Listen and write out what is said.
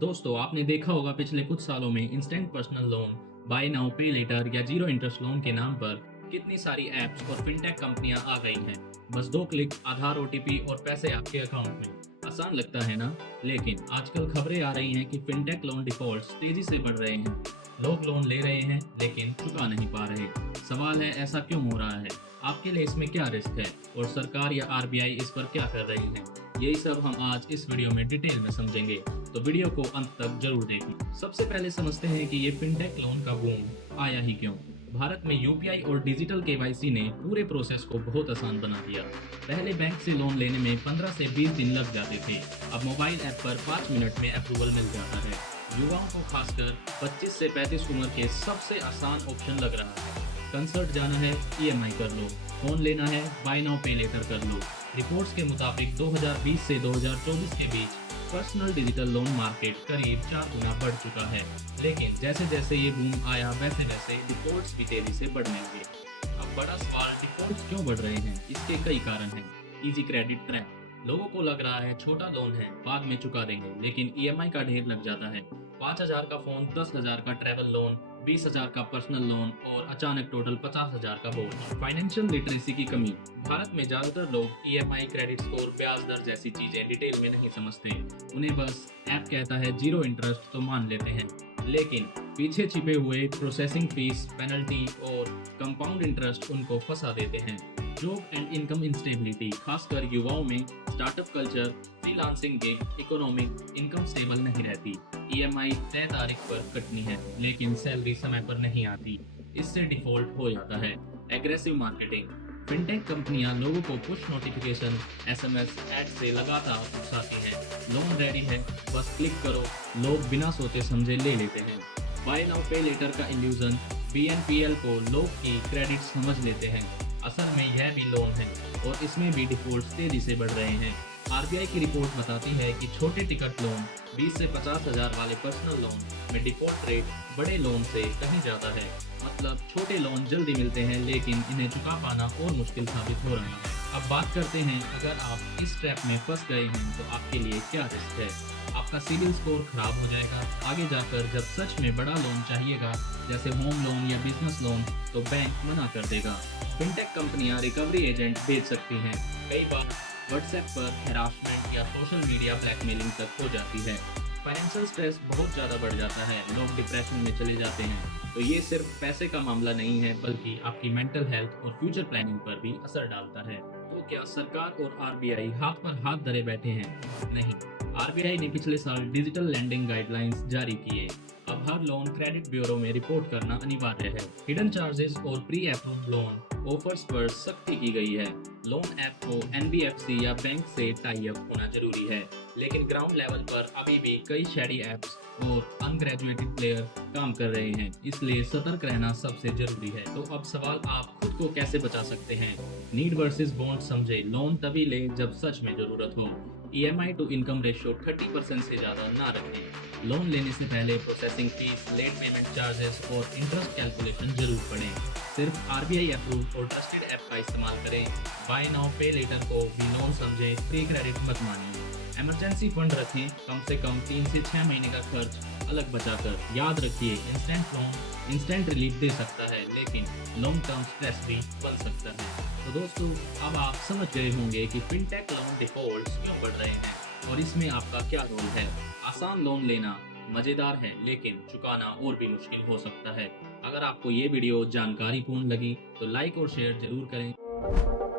दोस्तों, आपने देखा होगा पिछले कुछ सालों में instant personal loan, buy now pay later या जीरो इंटरेस्ट लोन के नाम पर कितनी सारी एप्स और फिनटेक कंपनियां आ गई हैं। बस 2 क्लिक, आधार, ओटीपी और पैसे आपके अकाउंट में। आसान लगता है ना? लेकिन आजकल खबरें आ रही हैं कि फिनटेक लोन डिफॉल्ट्स तेजी से बढ़ रहे हैं। लोग लोन ले रहे हैं लेकिन चुका नहीं पा रहे। सवाल है, ऐसा क्यों हो रहा है? आपके लिए इसमें क्या रिस्क है और सरकार या आरबीआई इस पर क्या कर रही है? यही सब हम आज इस वीडियो में डिटेल में समझेंगे, तो वीडियो को अंत तक जरूर देखें। सबसे पहले समझते हैं कि ये फिनटेक लोन का बूम आया ही क्यों। भारत में यूपीआई और डिजिटल केवाईसी ने पूरे प्रोसेस को बहुत आसान बना दिया। पहले बैंक से लोन लेने में 15 से 20 दिन लग जाते थे। अब मोबाइल ऐप पर 5 मिनट में अप्रूवल मिल जाता है। युवाओं को खासकर 25 से 35 उम्र के सबसे आसान ऑप्शन लग रहा है। कंसर्ट जाना है, ईएमआई कर लो। फोन लेना है, बाय नाउ पे लेटर कर लो। रिपोर्ट्स के मुताबिक 2020 से 2024 के बीच पर्सनल डिजिटल लोन मार्केट करीब 4 गुना बढ़ चुका है। लेकिन जैसे जैसे ये बूम आया, वैसे वैसे डिफॉल्ट्स भी तेजी से बढ़ने लगे। अब बड़ा सवाल, डिफॉल्ट्स क्यों बढ़ रहे हैं? इसके कई कारण हैं। Easy credit trap. लोगों को लग रहा है छोटा लोन है, बाद में चुका देंगे, लेकिन ईएमआई का ढेर लग जाता है। 5,000 का फोन, 10,000 का ट्रैवल लोन, 20,000 का पर्सनल लोन और अचानक टोटल 50,000 का बोझ। फाइनेंशियल लिटरेसी की कमी। भारत में ज्यादातर लोग ईएमआई, क्रेडिट स्कोर, ब्याज दर जैसी चीजें डिटेल में नहीं समझते। उन्हें बस ऐप कहता है जीरो इंटरेस्ट तो मान लेते हैं, लेकिन पीछे छिपे हुए प्रोसेसिंग फीस, पेनल्टी और कंपाउंड इंटरेस्ट उनको फंसा देते हैं। जॉब एंड इनकम इंस्टेबिलिटी, खासकर युवाओं में startup culture, freelancing gig, economic income stable नहीं रहती। ईएमआई तय तारीख पर कटनी है, लेकिन सैलरी समय पर नहीं आती। इससे डिफॉल्ट हो जाता है। Aggressive marketing. फिनटेक कंपनियां लोगों को पुश नोटिफिकेशन, एसएमएस, ऐड से लगातार उकसाती हैं। लोन रेडी है, बस क्लिक करो। लोग बिना सोचे समझे ले लेते हैं। बाय नाउ पे लेटर का इल्यूजन। बीएनपीएल को लोग की क्रेडिट समझ लेते हैं, असल में यह भी लोन है और इसमें भी डिफॉल्ट तेजी से बढ़ रहे हैं। आरबीआई की रिपोर्ट बताती है कि छोटे टिकट लोन, 20 से 50,000 वाले पर्सनल लोन में डिफॉल्ट रेट बड़े लोन से कहीं ज्यादा है। मतलब छोटे लोन जल्दी मिलते हैं, लेकिन इन्हें चुका पाना और मुश्किल साबित हो रहा है। अब बात करते हैं, अगर आप इस ट्रैप में फंस गए हैं तो आपके लिए क्या रिस्क है। आपका सिविल स्कोर खराब हो जाएगा। आगे जाकर जब सच में बड़ा लोन चाहिएगा, जैसे होम लोन या बिजनेस लोन, तो बैंक मना कर देगा। फिनटेक कंपनियां रिकवरी एजेंट भेज सकती हैं। कई बार व्हाट्सएप पर हैरासमेंट या सोशल मीडिया ब्लैकमेलिंग तक हो जाती है। फाइनेंशियल स्ट्रेस बहुत ज़्यादा बढ़ जाता है, लोग डिप्रेशन में चले जाते हैं। तो ये सिर्फ पैसे का मामला नहीं है, बल्कि आपकी मेंटल हेल्थ और फ्यूचर प्लानिंग पर भी असर डालता है। तो क्या सरकार और आरबीआई हाथ पर हाथ धरे बैठे हैं? नहीं। आरबीआई ने पिछले साल डिजिटल लैंडिंग गाइडलाइंस जारी किए। अब हर लोन क्रेडिट ब्यूरो में रिपोर्ट करना अनिवार्य है। हिडन चार्जेस और प्री अप्रूव्ड लोन ऑफर्स पर सख्ती की गई है। लोन ऐप को एनबीएफसी या बैंक से टाई अप होना जरूरी है, लेकिन ग्राउंड लेवल पर अभी भी कई शैडी ऐप्स और अनग्रेजुएटेड प्लेयर काम कर रहे हैं, इसलिए सतर्क रहना सबसे जरूरी है। तो अब सवाल, आप खुद को कैसे बचा सकते हैं? नीड वर्सेस वांट समझे। लोन तभी ले जब सच में जरूरत हो। ईएमआई टू इनकम रेशियो 30% से ज्यादा ना रखें। लोन लेने से पहले processing fees, late payment charges और इंटरेस्ट कैलकुलेशन जरूर पढ़ें। सिर्फ आरबीआई अप्रूव और ट्रस्टेड ऐप का इस्तेमाल करें। बाय नाउ पे लेटर को भी लोन समझे, फ्री क्रेडिट मत मानिए। इमरजेंसी फंड रखें, कम से कम 3 से 6 महीने का खर्च अलग बचाकर। याद रखिए, इंस्टेंट लोन इंस्टेंट रिलीफ दे सकता है, लेकिन लॉन्ग टर्म स्ट्रेस भी बन सकता है। तो दोस्तों, अब आप समझ गए होंगे कि फिनटेक लोन डिफॉल्ट्स क्यों बढ़ रहे हैं और इसमें आपका क्या रोल है। आसान लोन लेना मजेदार है, लेकिन चुकाना और भी मुश्किल हो सकता है। अगर आपको ये वीडियो जानकारीपूर्ण लगी तो लाइक और शेयर जरूर करें।